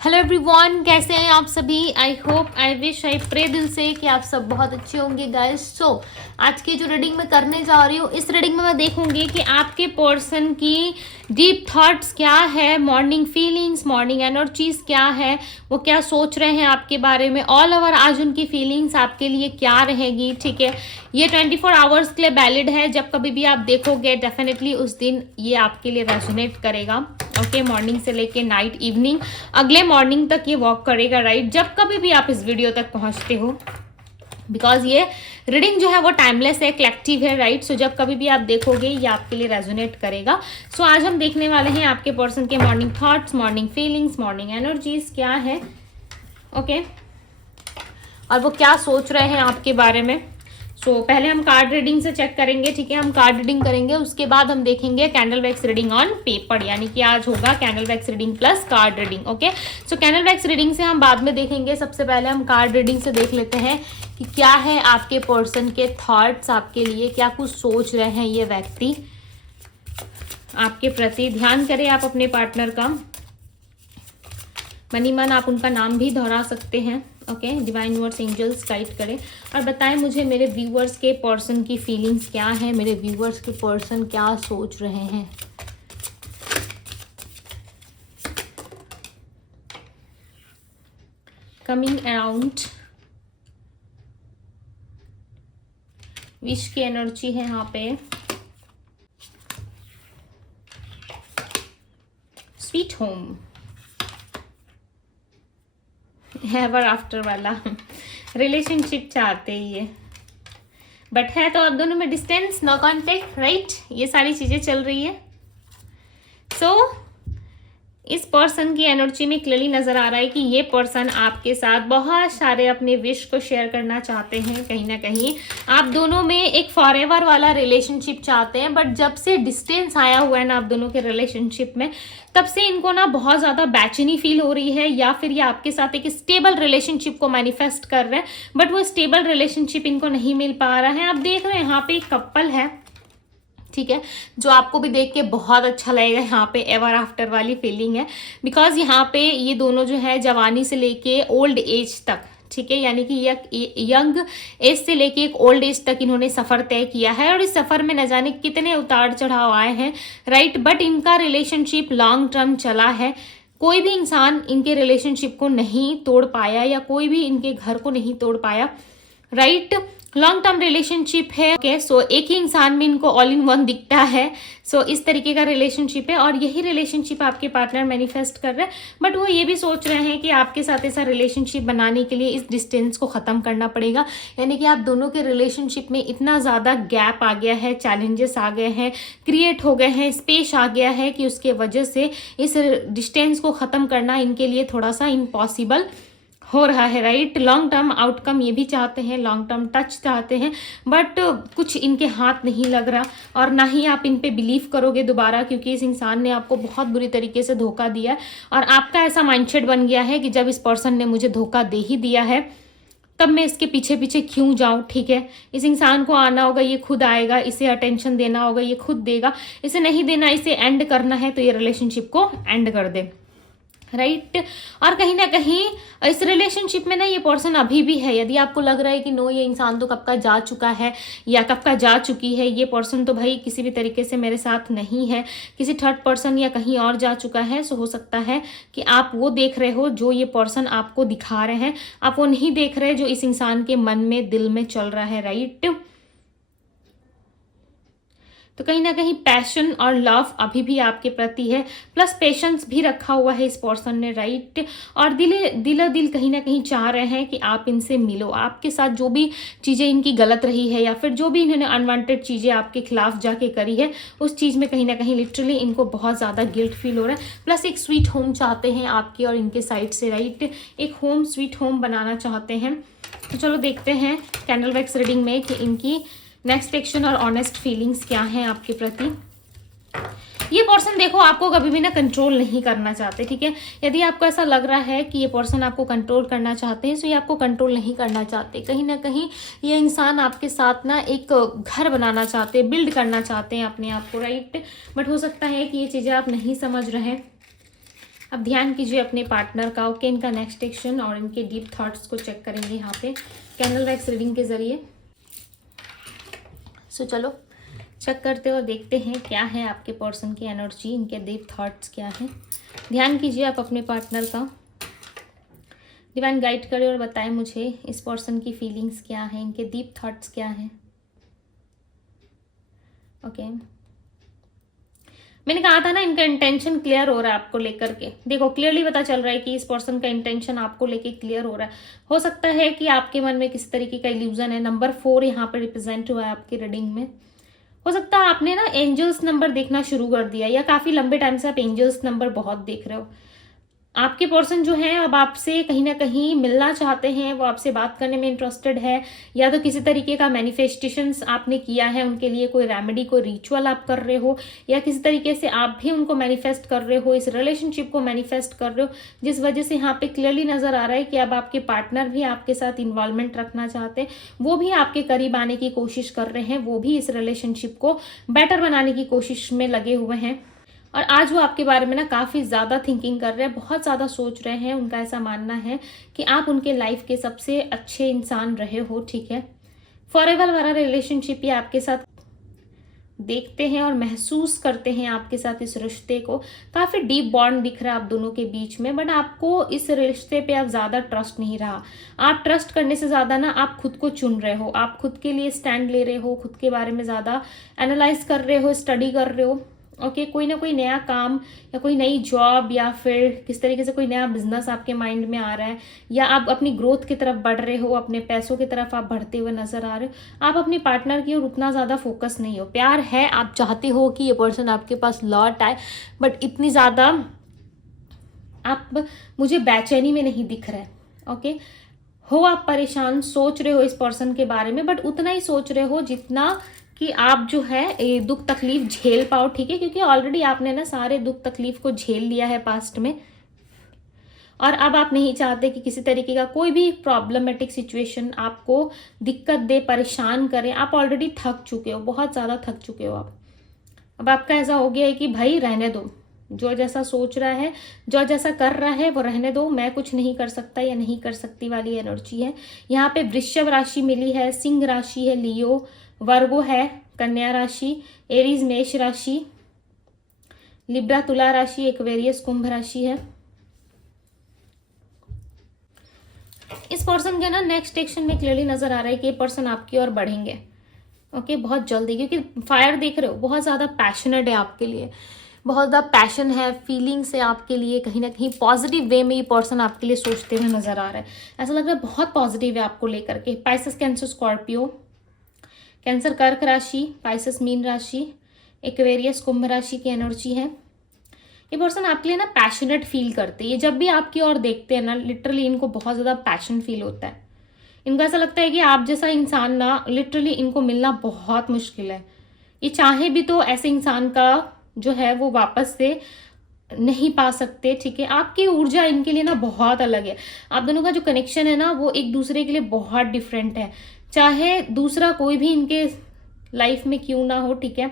Hello everyone, कैसे हैं आप सभी। I hope, I wish, I pray दिल से कि आप सब बहुत अच्छे होंगे गाइस। सो आज की जो रीडिंग मैं करने जा रही हूँ, इस रीडिंग में मैं देखूंगी कि आपके पर्सन की डीप थॉट्स क्या है, मॉर्निंग फीलिंग्स, मॉर्निंग एनर्जीज क्या है, वो क्या सोच रहे हैं आपके बारे में, ऑल ओवर आज उनकी फीलिंग्स आपके लिए क्या रहेगी। ठीक है, ये 24 आवर्स के लिए वैलिड है। जब कभी भी आप देखोगे डेफिनेटली उस दिन ये आपके लिए रेजोनेट करेगा। ओके, मॉर्निंग से लेके नाइट, इवनिंग, अगले मॉर्निंग तक ये वॉक करेगा, राइट। जब कभी भी आप इस वीडियो तक पहुंचते हो, बिकॉज ये रीडिंग जो है वो टाइमलेस है, कलेक्टिव है, राइट। सो जब कभी भी आप देखोगे ये आपके लिए रेजोनेट करेगा। सो आज हम देखने वाले हैं आपके पर्सन के morning thoughts, morning feelings, morning energies क्या है। ओके, और वो क्या सोच रहे हैं आपके बारे में। पहले हम कार्ड रीडिंग से चेक करेंगे। ठीक है, हम कार्ड रीडिंग करेंगे, उसके बाद हम देखेंगे candle wax reading on paper, यानी कि आज होगा candle wax reading plus card reading. Okay, candle wax reading से हम बाद में देखेंगे। सबसे पहले हम कार्ड रीडिंग से देख लेते हैं कि क्या है आपके पर्सन के थॉट्स आपके लिए, क्या कुछ सोच रहे हैं ये व्यक्ति आपके प्रति। ध्यान करें आप अपने पार्टनर का, मनी मन आप उनका नाम भी दोहरा सकते हैं। Okay, divine universe angels guide करें और बताएं मुझे मेरे व्यूअर्स के पर्सन की फीलिंग्स क्या है, मेरे व्यूअर्स के पर्सन क्या सोच रहे हैं। कमिंग अराउंड, विश की एनर्जी है यहाँ पे, स्वीट होम, एवर आफ्टर वाला रिलेशनशिप चाहते ही है, बट है तो आप दोनों में डिस्टेंस, नो कांटेक्ट, राइट। ये सारी चीजें चल रही है। इस पर्सन की एनर्जी में क्लियरली नजर आ रहा है कि ये पर्सन आपके साथ बहुत सारे अपने विश को शेयर करना चाहते हैं। कहीं ना कहीं आप दोनों में एक फॉरएवर वाला रिलेशनशिप चाहते हैं, बट जब से डिस्टेंस आया हुआ है ना आप दोनों के रिलेशनशिप में, तब से इनको ना बहुत ज़्यादा बैचनी फील हो रही है, या फिर ये आपके साथ एक स्टेबल रिलेशनशिप को मैनिफेस्ट कर रहे हैं, बट वो स्टेबल रिलेशनशिप इनको नहीं मिल पा रहा है। आप देख रहे हैं यहाँ पे एक कपल है, ठीक है, जो आपको भी देख के बहुत अच्छा लगेगा। यहाँ पे एवर आफ्टर वाली फीलिंग है, बिकॉज यहाँ पे ये दोनों जो है जवानी से लेके ओल्ड एज तक, ठीक है, यानी कि यंग एज से लेके एक ओल्ड एज तक इन्होंने सफ़र तय किया है, और इस सफ़र में न जाने कितने उतार चढ़ाव आए हैं, राइट। बट इनका रिलेशनशिप लॉन्ग टर्म चला है। कोई भी इंसान इनके रिलेशनशिप को नहीं तोड़ पाया, या कोई भी इनके घर को नहीं तोड़ पाया, राइट। लॉन्ग टर्म रिलेशनशिप है। ओके, एक ही इंसान में इनको ऑल इन वन दिखता है। इस तरीके का रिलेशनशिप है, और यही रिलेशनशिप आपके पार्टनर मैनिफेस्ट कर रहे हैं, बट वो ये भी सोच रहे हैं कि आपके साथ ऐसा रिलेशनशिप बनाने के लिए इस डिस्टेंस को ख़त्म करना पड़ेगा। यानी कि आप दोनों के रिलेशनशिप में इतना ज़्यादा गैप आ गया है, चैलेंजेस आ गए हैं, क्रिएट हो गए हैं, स्पेस आ गया है, कि उसके वजह से इस डिस्टेंस को ख़त्म करना इनके लिए थोड़ा सा इम्पॉसिबल हो रहा है, राइट। लॉन्ग टर्म आउटकम ये भी चाहते हैं, लॉन्ग टर्म टच चाहते हैं, बट कुछ इनके हाथ नहीं लग रहा, और ना ही आप इन पे बिलीव करोगे दोबारा, क्योंकि इस इंसान ने आपको बहुत बुरी तरीके से धोखा दिया, और आपका ऐसा माइंडसेट बन गया है कि जब इस पर्सन ने मुझे धोखा दे ही दिया है, तब मैं इसके पीछे पीछे क्यों जाऊं। ठीक है, इस इंसान को आना होगा, ये खुद आएगा, इसे अटेंशन देना होगा, ये खुद देगा, इसे नहीं देना, इसे एंड करना है तो ये रिलेशनशिप को एंड कर दे, राइट। और कहीं ना कहीं इस रिलेशनशिप में ना ये पर्सन अभी भी है। यदि आपको लग रहा है कि नो, ये इंसान तो कब का जा चुका है या कब का जा चुकी है, ये पर्सन तो भाई किसी भी तरीके से मेरे साथ नहीं है, किसी थर्ड पर्सन या कहीं और जा चुका है, हो सकता है कि आप वो देख रहे हो जो ये पर्सन आपको दिखा रहे हैं, आप वो नहीं देख रहे जो इस इंसान के मन में, दिल में चल रहा है, राइट। तो कहीं ना कहीं पैशन और लव अभी भी आपके प्रति है, प्लस पेशेंस भी रखा हुआ है इस पर्सन ने, राइट। और दिल कहीं ना कहीं चाह रहे हैं कि आप इनसे मिलो। आपके साथ जो भी चीज़ें इनकी गलत रही है, या फिर जो भी इन्होंने अनवांटेड चीज़ें आपके खिलाफ जाके करी है, उस चीज़ में कहीं ना कहीं लिटरली इनको बहुत ज़्यादा गिल्ट फील हो रहा है। प्लस एक स्वीट होम चाहते हैं आपके और इनके साइड से, राइट। एक होम, स्वीट होम बनाना चाहते हैं। तो चलो देखते हैं कैंडल वैक्स रीडिंग में कि इनकी नेक्स्ट एक्शन और ऑनेस्ट फीलिंग्स क्या हैं आपके प्रति। ये पर्सन देखो आपको कभी भी ना कंट्रोल नहीं करना चाहते, ठीक है। यदि आपको ऐसा लग रहा है कि ये पर्सन आपको कंट्रोल करना चाहते हैं, तो ये आपको कंट्रोल नहीं करना चाहते। कहीं ना कहीं ये इंसान आपके साथ ना एक घर बनाना चाहते हैं, बिल्ड करना चाहते हैं अपने आप को, राइट। बट हो सकता है कि ये चीज़ें आप नहीं समझ रहे हैं, अब ध्यान कीजिए अपने पार्टनर का। ओके, इनका नेक्स्ट एक्शन और इनके डीप थॉट्स को चेक करेंगे यहाँ पे कैंडल वैक्स रीडिंग के जरिए। सो चलो चेक करते और देखते हैं क्या है आपके पर्सन की एनर्जी, इनके डीप थॉट्स क्या है। ध्यान कीजिए आप अपने पार्टनर का। डिवाइन गाइड करे और बताएं मुझे इस पर्सन की फीलिंग्स क्या है, इनके डीप थॉट्स क्या हैं। ओके, मैंने कहा था ना इनका इंटेंशन क्लियर हो रहा है आपको लेकर के। देखो क्लियरली पता चल रहा है कि इस पर्सन का इंटेंशन आपको लेके क्लियर हो रहा है। हो सकता है कि आपके मन में किसी तरीके का इल्यूजन है। नंबर 4 यहाँ पर रिप्रेजेंट हुआ है आपकी रीडिंग में। हो सकता है आपने ना एंजल्स नंबर देखना शुरू कर दिया, या काफी लंबे टाइम से आप एंजल्स नंबर बहुत देख रहे हो। आपके पर्सन जो है अब आपसे कहीं ना कहीं मिलना चाहते हैं, वो आपसे बात करने में इंटरेस्टेड है, या तो किसी तरीके का मैनिफेस्टेशंस आपने किया है उनके लिए, कोई रेमेडी कोई रिचुअल आप कर रहे हो, या किसी तरीके से आप भी उनको मैनिफेस्ट कर रहे हो, इस रिलेशनशिप को मैनिफेस्ट कर रहे हो, जिस वजह से यहाँ पे क्लियरली नजर आ रहा है कि अब आपके पार्टनर भी आपके साथ इन्वॉल्वमेंट रखना चाहते हैं, वो भी आपके करीब आने की कोशिश कर रहे हैं, वो भी इस रिलेशनशिप को बेटर बनाने की कोशिश में लगे हुए हैं। और आज वो आपके बारे में ना काफ़ी ज़्यादा थिंकिंग कर रहे हैं, बहुत ज़्यादा सोच रहे हैं। उनका ऐसा मानना है कि आप उनके लाइफ के सबसे अच्छे इंसान रहे हो, ठीक है। फॉरएवर वाला रिलेशनशिप ये आपके साथ देखते हैं और महसूस करते हैं आपके साथ इस रिश्ते को। काफ़ी डीप बॉन्ड दिख रहा है आप दोनों के बीच में, बट आपको इस रिश्ते पे अब ज़्यादा ट्रस्ट नहीं रहा। आप ट्रस्ट करने से ज़्यादा ना आप खुद को चुन रहे हो, आप खुद के लिए स्टैंड ले रहे हो, खुद के बारे में ज़्यादा एनालाइज कर रहे हो, स्टडी कर रहे हो। ओके, कोई ना कोई नया काम या कोई नई जॉब या फिर किस तरीके से कोई नया बिजनेस आपके माइंड में आ रहा है, या आप अपनी ग्रोथ की तरफ बढ़ रहे हो, अपने पैसों की तरफ आप बढ़ते हुए नजर आ रहे हो। आप अपने पार्टनर की ओर उतना ज़्यादा फोकस नहीं हो। प्यार है, आप चाहते हो कि ये पर्सन आपके पास लौट आए, बट इतनी ज़्यादा आप मुझे बेचैनी में नहीं दिख रहे। ओके, हो आप परेशान, सोच रहे हो इस पर्सन के बारे में, बट उतना ही सोच रहे हो जितना कि आप जो है दुख तकलीफ झेल पाओ, ठीक है, क्योंकि ऑलरेडी आपने ना सारे दुख तकलीफ को झेल लिया है पास्ट में, और अब आप नहीं चाहते कि किसी तरीके का कोई भी प्रॉब्लमेटिक सिचुएशन आपको दिक्कत दे, परेशान करे। आप ऑलरेडी थक चुके हो, बहुत ज़्यादा थक चुके हो आप। अब आपका ऐसा हो गया है कि भाई रहने दो, जो जैसा सोच रहा है, जो जैसा कर रहा है वो रहने दो, मैं कुछ नहीं कर सकता या नहीं कर सकती वाली एनर्जी है। यहाँ पे वृषभ राशि मिली है, सिंह राशि है, लियो वर्गो है, कन्या राशि, एरीज मेष राशि, लिब्रा तुला राशि, एक्वेरियस कुंभ राशि है। इस पर्सन के ना नेक्स्ट एक्शन में क्लियरली नजर आ रहा है कि ये पर्सन आपकी ओर बढ़ेंगे। ओके, बहुत जल्दी, क्योंकि फायर देख रहे हो, बहुत ज़्यादा पैशनेट है आपके लिए, बहुत ज़्यादा पैशन है, फीलिंग्स है आपके लिए। कहीं ना कहीं पॉजिटिव वे में ये पर्सन आपके लिए सोचते हुए नजर आ रहा है। ऐसा लग रहा है बहुत पॉजिटिव है आपको लेकर के। पाइसेस, कैंसर, स्कॉर्पियो, कैंसर कर्क राशि, पाइसेस मीन राशि, एक्वेरियस कुंभ राशि की एनर्जी है। ये पर्सन आपके लिए ना पैशनेट फील करते हैं। ये जब भी आपकी ओर देखते हैं ना, लिटरली इनको बहुत ज़्यादा पैशन फील होता है। इनको ऐसा लगता है कि आप जैसा इंसान ना लिटरली इनको मिलना बहुत मुश्किल है। ये चाहे भी तो ऐसे इंसान का जो है वो वापस से नहीं पा सकते, ठीक है। आपकी ऊर्जा इनके लिए ना बहुत अलग है। आप दोनों का जो कनेक्शन है ना वो एक दूसरे के लिए बहुत डिफरेंट है। चाहे दूसरा कोई भी इनके लाइफ में क्यों ना हो, ठीक है,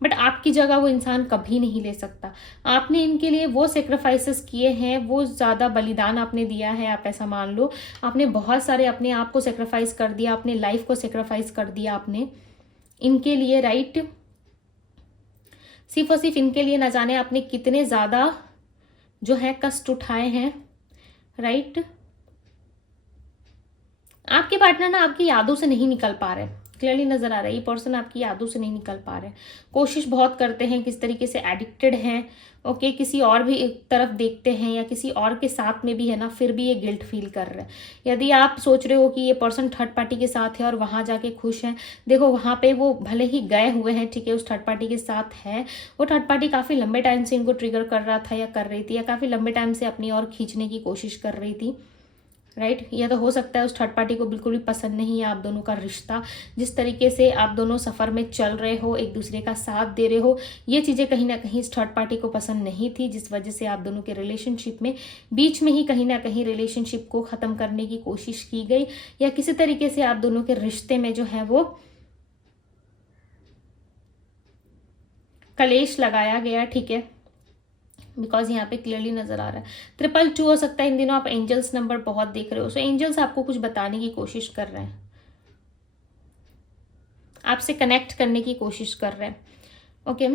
बट आपकी जगह वो इंसान कभी नहीं ले सकता। आपने इनके लिए वो सेक्रीफाइसेस किए हैं, वो ज़्यादा बलिदान आपने दिया है, आप ऐसा मान लो। आपने बहुत सारे अपने आप को सेक्रीफाइस कर दिया, अपने लाइफ को सेक्रीफाइस कर दिया आपने इनके लिए, राइट। सिर्फ और सिर्फ इनके लिए, ना जाने आपने कितने ज़्यादा जो है कष्ट उठाए हैं, राइट। आपके पार्टनर ना आपकी यादों से नहीं निकल पा रहे, क्लियरली नजर आ रहा है। ये पर्सन आपकी यादों से नहीं निकल पा रहे, कोशिश बहुत करते हैं, किस तरीके से एडिक्टेड हैं। ओके, किसी और भी एक तरफ देखते हैं या किसी और के साथ में भी है ना, फिर भी ये गिल्ट फील कर रहे हैं। यदि आप सोच रहे हो कि ये पर्सन थर्ड पार्टी के साथ है और वहां जाके खुश है, देखो वहां पे वो भले ही गए हुए हैं, ठीक है, उस थर्ड पार्टी के साथ है। वो थर्ड पार्टी काफी लंबे टाइम से इनको ट्रिगर कर रहा था या कर रही थी, या काफी लंबे टाइम से अपनी ओर खींचने की कोशिश कर रही थी, राइट। या तो हो सकता है उस थर्ड पार्टी को बिल्कुल भी पसंद नहीं है आप दोनों का रिश्ता, जिस तरीके से आप दोनों सफ़र में चल रहे हो, एक दूसरे का साथ दे रहे हो। ये चीज़ें कहीं ना कहीं इस थर्ड पार्टी को पसंद नहीं थी, जिस वजह से आप दोनों के रिलेशनशिप में बीच में ही कहीं ना कहीं रिलेशनशिप को ख़त्म करने की कोशिश की गई, या किसी तरीके से आप दोनों के रिश्ते में जो है वो कलेश लगाया गया, ठीक है। बिकॉज यहाँ पे क्लियरली नजर आ रहा है 222 हो सकता है। इन दिनों आप एंजल्स नंबर बहुत देख रहे हो, सो एंजल्स आपको कुछ बताने की कोशिश कर रहे हैं, आपसे कनेक्ट करने की कोशिश कर रहे हैं। ओके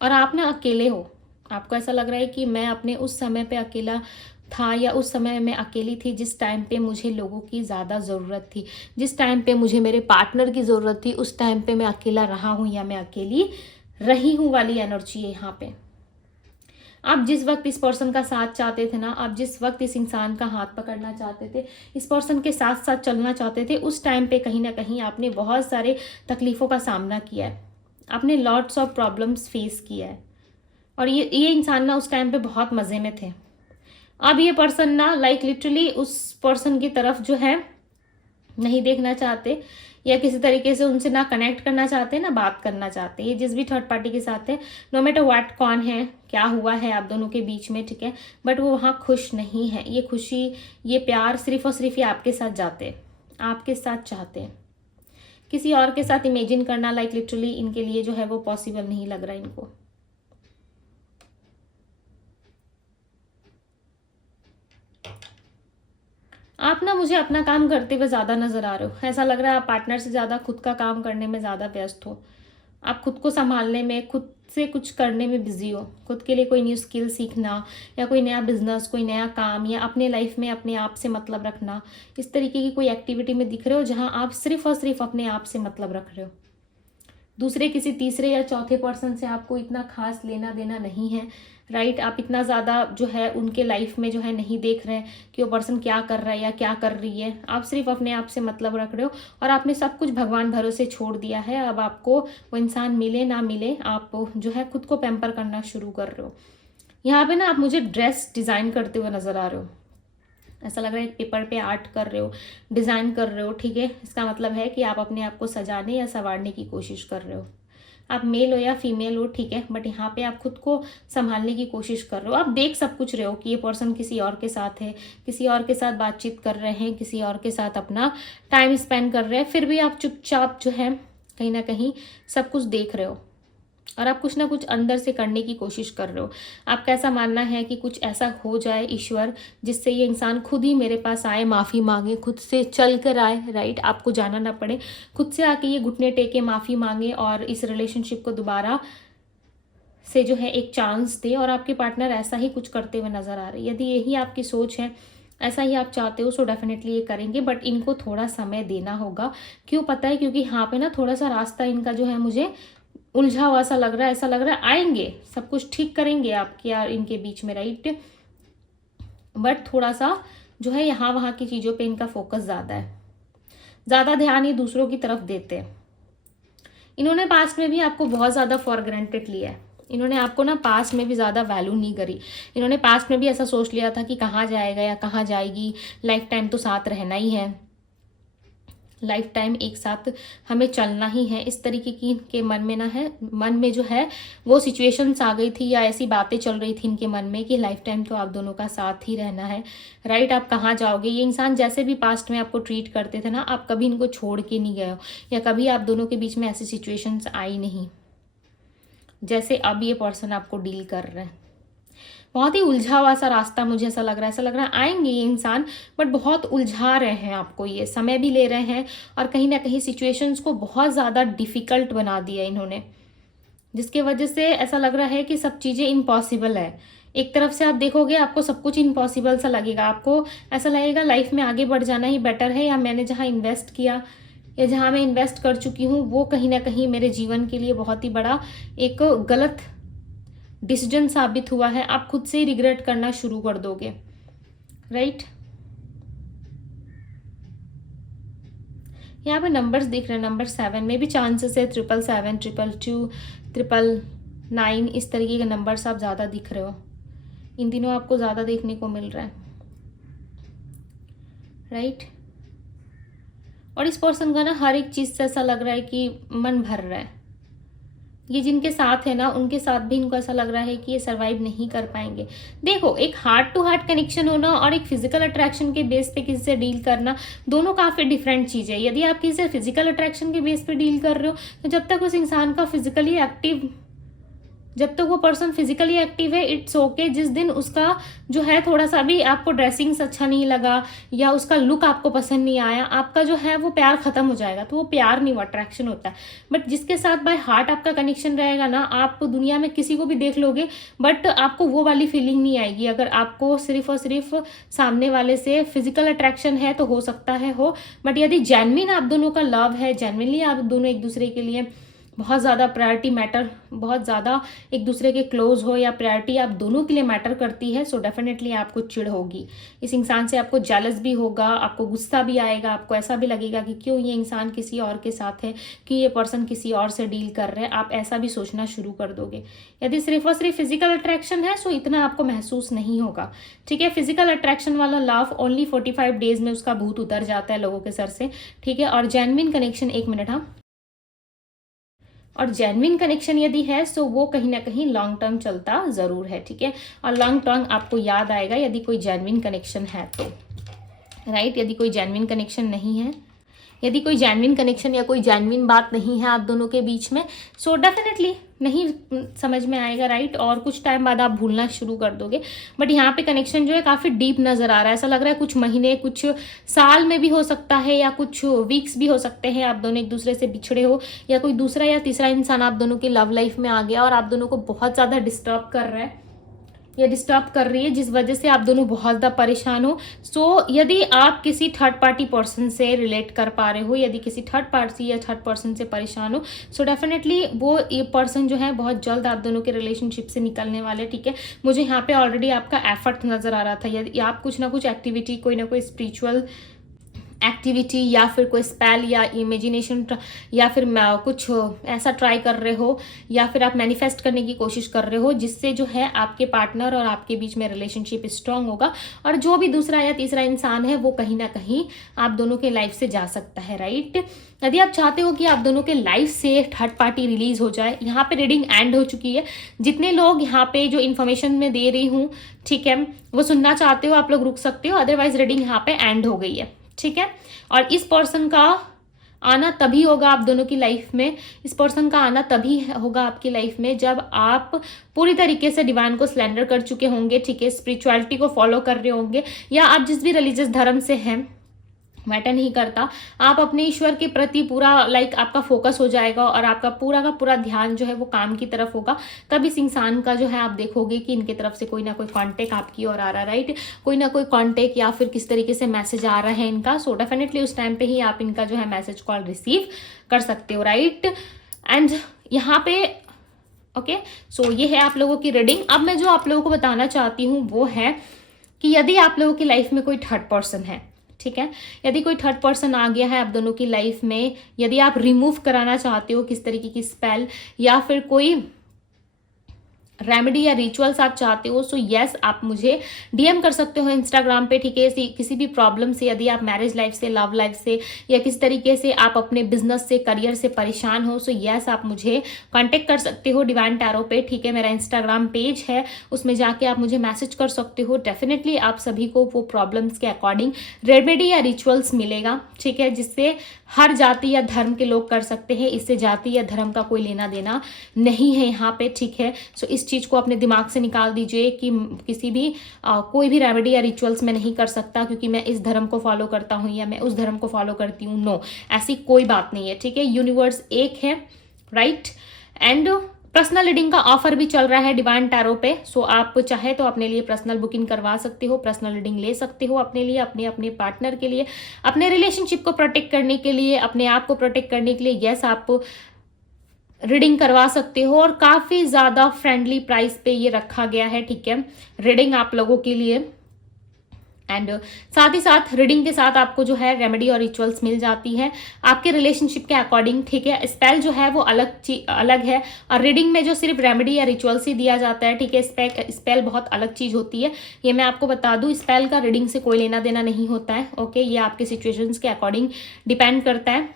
और आप ना अकेले हो, आपको ऐसा लग रहा है कि मैं अपने उस समय पे अकेला था या उस समय मैं अकेली थी जिस टाइम पे मुझे लोगों की ज़्यादा ज़रूरत थी, जिस टाइम पे मुझे मेरे पार्टनर की ज़रूरत थी, उस टाइम पे मैं अकेला रहा हूँ या मैं अकेली रही हूँ वाली एनर्जी है यहाँ पे। आप जिस वक्त इस पर्सन का साथ चाहते थे ना, आप जिस वक्त इस इंसान का हाथ पकड़ना चाहते थे, इस पर्सन के साथ साथ चलना चाहते थे, उस टाइम पे कहीं ना कहीं आपने बहुत सारे तकलीफ़ों का सामना किया है, आपने लॉट्स ऑफ प्रॉब्लम्स फेस किया है। और ये इंसान ना उस टाइम पे बहुत मज़े में थे। अब ये पर्सन ना लाइक लिटरली उस पर्सन की तरफ जो है नहीं देखना चाहते या किसी तरीके से उनसे ना कनेक्ट करना चाहते, ना बात करना चाहते। ये जिस भी थर्ड पार्टी के साथ है, नो मैटर व्हाट, कौन है, क्या हुआ है आप दोनों के बीच में, ठीक है, बट वो वहाँ खुश नहीं है। ये खुशी, ये प्यार सिर्फ और सिर्फ ये आपके साथ जाते, आपके साथ चाहते हैं। किसी और के साथ इमेजिन करना लाइक लिटरली इनके लिए जो है वो पॉसिबल नहीं लग रहा इनको। आप ना मुझे अपना काम करते हुए ज़्यादा नज़र आ रहे हो। ऐसा लग रहा है आप पार्टनर से ज़्यादा खुद का काम करने में ज़्यादा व्यस्त हो। आप खुद को संभालने में, खुद से कुछ करने में बिजी हो, खुद के लिए कोई न्यू स्किल सीखना या कोई नया बिजनेस, कोई नया काम या अपने लाइफ में अपने आप से मतलब रखना, इस तरीके की कोई एक्टिविटी में दिख रहे हो जहाँ आप सिर्फ और सिर्फ अपने आप से मतलब रख रहे हो। दूसरे किसी तीसरे या चौथे पर्सन से आपको इतना खास लेना देना नहीं है, राइट। आप इतना ज़्यादा जो है उनके लाइफ में जो है नहीं देख रहे हैं कि वो पर्सन क्या कर रहा है या क्या कर रही है। आप सिर्फ अपने आप से मतलब रख रहे हो और आपने सब कुछ भगवान भरोसे छोड़ दिया है। अब आपको वो इंसान मिले ना मिले, आप जो है खुद को पैम्पर करना शुरू कर रहे हो। यहाँ पे ना आप मुझे ड्रेस डिज़ाइन करते हुए नज़र आ रहे हो। ऐसा लग रहा है पेपर पे आर्ट कर रहे हो, डिज़ाइन कर रहे हो, ठीक है। इसका मतलब है कि आप अपने आप को सजाने या संवारने की कोशिश कर रहे हो। आप मेल हो या फीमेल हो, ठीक है, बट यहाँ पे आप खुद को संभालने की कोशिश कर रहे हो। आप देख सब कुछ रहे हो कि ये पर्सन किसी और के साथ है, किसी और के साथ बातचीत कर रहे हैं, किसी और के साथ अपना टाइम स्पेंड कर रहे हैं, फिर भी आप चुपचाप जो है कहीं ना कहीं सब कुछ देख रहे हो और आप कुछ ना कुछ अंदर से करने की कोशिश कर रहे हो। आपका ऐसा मानना है कि कुछ ऐसा हो जाए ईश्वर जिससे ये इंसान खुद ही मेरे पास आए, माफ़ी मांगे, खुद से चल कर आए, राइट। आपको जाना ना पड़े, खुद से आके ये घुटने टेके माफ़ी मांगे और इस रिलेशनशिप को दोबारा से जो है एक चांस दे। और आपके पार्टनर ऐसा ही कुछ करते हुए नज़र आ रहे हैं। यदि यही आपकी सोच है, ऐसा ही आप चाहते हो, सो डेफिनेटली ये करेंगे, बट इनको थोड़ा समय देना होगा। क्यों पता है? क्योंकि यहाँ पे ना थोड़ा सा रास्ता इनका जो है मुझे उलझा हुआ सा लग रहा है। ऐसा लग रहा है आएंगे, सब कुछ ठीक करेंगे आपके और इनके बीच में, राइट, बट थोड़ा सा जो है यहाँ वहाँ की चीज़ों पे इनका फोकस ज़्यादा है, ज़्यादा ध्यान ये दूसरों की तरफ देते हैं। इन्होंने पास्ट में भी आपको बहुत ज़्यादा फॉर ग्रांटेड लिया है। इन्होंने आपको ना पास्ट में भी ज़्यादा वैल्यू नहीं करी। इन्होंने पास्ट में भी ऐसा सोच लिया था कि कहाँ जाएगा या कहाँ जाएगी, लाइफ टाइम तो साथ रहना ही है, लाइफ टाइम एक साथ हमें चलना ही है। इस तरीके की इनके मन में ना है, मन में जो है वो सिचुएशंस आ गई थी या ऐसी बातें चल रही थी इनके मन में कि लाइफ टाइम तो आप दोनों का साथ ही रहना है, राइट। आप कहाँ जाओगे? ये इंसान जैसे भी पास्ट में आपको ट्रीट करते थे ना, आप कभी इनको छोड़ के नहीं गए हो या कभी आप दोनों के बीच में ऐसी सिचुएशंस आई नहीं जैसे अब ये पर्सन आपको डील कर रहे हैं। बहुत ही उलझा हुआ सा रास्ता मुझे ऐसा लग रहा है। ऐसा लग रहा है आएंगे ये इंसान, बट बहुत उलझा रहे हैं आपको, ये समय भी ले रहे हैं और कहीं ना कहीं सिचुएशंस को बहुत ज़्यादा डिफ़िकल्ट बना दिया इन्होंने, जिसके वजह से ऐसा लग रहा है कि सब चीज़ें इम्पॉसिबल है। एक तरफ से आप देखोगे आपको सब कुछ इम्पॉसिबल सा लगेगा, आपको ऐसा लगेगा लाइफ में आगे बढ़ जाना ही बेटर है, या मैंने जहाँ इन्वेस्ट किया या जहाँ मैं इन्वेस्ट कर चुकी हूँ वो कहीं ना कहीं मेरे जीवन के लिए बहुत ही बड़ा एक गलत डिसीजन साबित हुआ है। आप खुद से ही रिग्रेट करना शुरू कर दोगे, राइट। यहाँ पे नंबर्स दिख रहे हैं, नंबर 7 में भी चांसेस है, 777, 222, 999, इस तरीके के नंबर्स आप ज़्यादा दिख रहे हो। इन दिनों आपको ज़्यादा देखने को मिल रहा है, राइट। और इस पर्सन का ना हर एक चीज़ से ऐसा लग रहा है कि मन भर रहा है। ये जिनके साथ है ना उनके साथ भी इनको ऐसा लग रहा है कि ये सरवाइव नहीं कर पाएंगे। देखो, एक हार्ट टू हार्ट कनेक्शन होना और एक फिजिकल अट्रैक्शन के बेस पे किसी से डील करना, दोनों काफ़ी डिफरेंट चीज़ है। यदि आप किसी से फिजिकल अट्रैक्शन के बेस पे डील कर रहे हो तो जब तक उस इंसान का फिजिकली एक्टिव जब तक वो पर्सन फिजिकली एक्टिव है इट्स ओके। जिस दिन उसका जो है थोड़ा सा भी आपको ड्रेसिंग्स अच्छा नहीं लगा या उसका लुक आपको पसंद नहीं आया, आपका जो है वो प्यार खत्म हो जाएगा। तो वो प्यार नहीं, वो अट्रैक्शन होता है। बट जिसके साथ बाय हार्ट आपका कनेक्शन रहेगा ना, आप दुनिया में किसी को भी देख लोगे बट आपको वो वाली फीलिंग नहीं आएगी। अगर आपको सिर्फ और सिर्फ सामने वाले से फिजिकल अट्रैक्शन है तो हो सकता है हो, बट यदि जेन्युइन आप दोनों का लव है, जेन्युइनली आप दोनों एक दूसरे के लिए बहुत ज़्यादा प्रायोरिटी मैटर, बहुत ज़्यादा एक दूसरे के क्लोज हो या प्रायोरिटी आप दोनों के लिए मैटर करती है, सो डेफिनेटली आपको चिढ़ होगी इस इंसान से, आपको जेलस भी होगा, आपको गुस्सा भी आएगा, आपको ऐसा भी लगेगा कि क्यों ये इंसान किसी और के साथ है, कि ये पर्सन किसी और से डील कर रहे हैं, आप ऐसा भी सोचना शुरू कर दोगे। यदि सिर्फ और सिर्फ फिजिकल अट्रैक्शन है सो इतना आपको महसूस नहीं होगा, ठीक है। फिजिकल अट्रैक्शन वाला लव ओनली 45 डेज में उसका भूत उतर जाता है लोगों के सर से, ठीक है। और जेन्युइन कनेक्शन, एक मिनट, हाँ, और जेन्युइन कनेक्शन यदि है सो वो कहीं ना कहीं लॉन्ग टर्म चलता ज़रूर है, ठीक है। और लॉन्ग टर्म आपको याद आएगा यदि कोई जेन्युइन कनेक्शन है तो, राइट। यदि कोई जेन्युइन कनेक्शन नहीं है, यदि कोई जेन्युइन कनेक्शन या कोई जेन्युइन बात नहीं है आप दोनों के बीच में, सो डेफिनेटली नहीं समझ में आएगा, राइट। और कुछ टाइम बाद आप भूलना शुरू कर दोगे। बट यहाँ पे कनेक्शन जो है काफ़ी डीप नज़र आ रहा है, ऐसा लग रहा है कुछ महीने, कुछ साल में भी हो सकता है या कुछ वीक्स भी हो सकते हैं आप दोनों एक दूसरे से बिछड़े हो, या कोई दूसरा या तीसरा इंसान आप दोनों की लव लाइफ में आ गया और आप दोनों को बहुत ज़्यादा डिस्टर्ब कर रहा है या डिस्टर्ब कर रही है, जिस वजह से आप दोनों बहुत ज़्यादा परेशान हो। सो यदि आप किसी थर्ड पार्टी पर्सन से रिलेट कर पा रहे हो, यदि किसी थर्ड पार्टी या थर्ड पर्सन से परेशान हो, सो डेफिनेटली वो ये पर्सन जो है बहुत जल्द आप दोनों के रिलेशनशिप से निकलने वाले, ठीक है। मुझे यहाँ पे ऑलरेडी आपका एफर्ट नज़र आ रहा था, यदि आप कुछ ना कुछ एक्टिविटी, कोई ना कोई स्पिरिचुअल एक्टिविटी या फिर कोई स्पेल या इमेजिनेशन या फिर कुछ ऐसा ट्राई कर रहे हो, या फिर आप मैनिफेस्ट करने की कोशिश कर रहे हो जिससे जो है आपके पार्टनर और आपके बीच में रिलेशनशिप स्ट्रांग होगा, और जो भी दूसरा या तीसरा इंसान है वो कहीं ना कहीं आप दोनों के लाइफ से जा सकता है, राइट। यदि आप चाहते हो कि आप दोनों के लाइफ से थर्ड पार्टी रिलीज हो जाए, यहाँ पे रीडिंग एंड हो चुकी है। जितने लोग यहाँ पे जो इन्फॉर्मेशन मैं दे रही हूँ, ठीक है, वो सुनना चाहते हो आप लोग रुक सकते हो, अदरवाइज रीडिंग यहाँ पे एंड हो गई है, ठीक है। और इस पर्सन का आना तभी होगा आप दोनों की लाइफ में, इस पर्सन का आना तभी होगा आपकी लाइफ में जब आप पूरी तरीके से डिवाइन को सरेंडर कर चुके होंगे, ठीक है, स्पिरिचुअलिटी को फॉलो कर रहे होंगे, या आप जिस भी रिलीजियस धर्म से हैं, मैटर नहीं करता, आप अपने ईश्वर के प्रति पूरा आपका फोकस हो जाएगा और आपका पूरा का पूरा ध्यान जो है वो काम की तरफ होगा। तब इस इंसान का जो है आप देखोगे कि इनके तरफ से कोई ना कोई कांटेक्ट आपकी ओर आ रहा है, राइट, कोई ना कोई कांटेक्ट या फिर किस तरीके से मैसेज आ रहा है इनका। सो डेफिनेटली उस टाइम पे ही आप इनका जो है मैसेज कॉल रिसीव कर सकते हो, राइट। एंड यहाँ पे ओके, सो ये है आप लोगों की रीडिंग। अब मैं जो आप लोगों को बताना चाहती हूँ वो है कि यदि आप लोगों की लाइफ में कोई थर्ड पर्सन है, ठीक है, यदि कोई थर्ड पर्सन आ गया है आप दोनों की लाइफ में, यदि आप रिमूव कराना चाहते हो किस तरीके की स्पेल या फिर कोई रेमेडी या रिचुअल्स आप चाहते हो, सो यस आप मुझे डीएम कर सकते हो इंस्टाग्राम पे, ठीक है। किसी भी प्रॉब्लम से, यदि आप मैरिज लाइफ से, लव लाइफ से, या किस तरीके से आप अपने बिजनेस से, करियर से परेशान हो, सो यस आप मुझे कांटेक्ट कर सकते हो डिवाइन टैरो पे, ठीक है। मेरा इंस्टाग्राम पेज है, उसमें जाके आप मुझे मैसेज कर सकते हो। डेफिनेटली आप सभी को वो प्रॉब्लम्स के अकॉर्डिंग रेमेडी या रिचुअल्स मिलेगा, ठीक है, जिससे हर जाति या धर्म के लोग कर सकते हैं। इससे जाति या धर्म का कोई लेना देना नहीं है यहाँ पे, ठीक है। सो इस चीज़ को अपने दिमाग से निकाल दीजिए कि किसी भी कोई भी रेमेडी या रिचुअल्स मैं नहीं कर सकता क्योंकि मैं इस धर्म को फॉलो करता हूँ या मैं उस धर्म को फॉलो करती हूँ। नो, ऐसी कोई बात नहीं है, ठीक है। यूनिवर्स एक है, राइट। एंड पर्सनल रीडिंग का ऑफर भी चल रहा है डिवाइन टैरो पे, सो आप चाहे तो अपने लिए पर्सनल बुकिंग करवा सकते हो, पर्सनल रीडिंग ले सकते हो अपने लिए, अपने पार्टनर के लिए, अपने रिलेशनशिप को प्रोटेक्ट करने के लिए, अपने आप को प्रोटेक्ट करने के लिए। यस, आप रीडिंग करवा सकते हो और काफ़ी ज़्यादा फ्रेंडली प्राइस पे ये रखा गया है, ठीक है, रीडिंग आप लोगों के लिए। एंड साथ ही साथ रीडिंग के साथ आपको जो है रेमेडी और रिचुअल्स मिल जाती है आपके रिलेशनशिप के अकॉर्डिंग, ठीक है। स्पेल जो है वो अलग है, और रीडिंग में जो सिर्फ रेमेडी या रिचुअल्स ही दिया जाता है, ठीक है। स्पेल बहुत अलग चीज़ होती है, ये मैं आपको बता दूं। स्पेल का रीडिंग से कोई लेना देना नहीं होता है, ओके। ये आपके सिचुएशंस के अकॉर्डिंग डिपेंड करता है,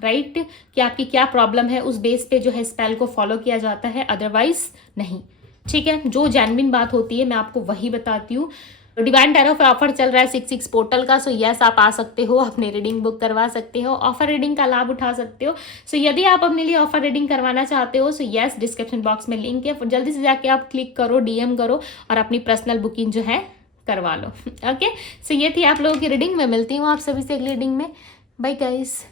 राइट, कि आपकी क्या प्रॉब्लम है, उस बेस पे जो है स्पेल को फॉलो किया जाता है, अदरवाइज नहीं, ठीक है। जो जेन्युइन बात होती है मैं आपको वही बताती हूँ। डिवाइन टैरो पे ऑफर चल रहा है 66 पोर्टल का। सो यस, आप आ सकते हो, अपनी रीडिंग बुक करवा सकते हो, ऑफर रीडिंग का लाभ उठा सकते हो। सो यदि आप अपने लिए ऑफर रीडिंग करवाना चाहते हो सो यस, डिस्क्रिप्शन बॉक्स में लिंक है, जल्दी से जाके आप क्लिक करो, डीएम करो और अपनी पर्सनल बुकिंग जो है करवा लो। ओके, सो ये थी आप लोगों की रीडिंग में। मिलती हूँ आप सभी से अगली रीडिंग में। Bye guys.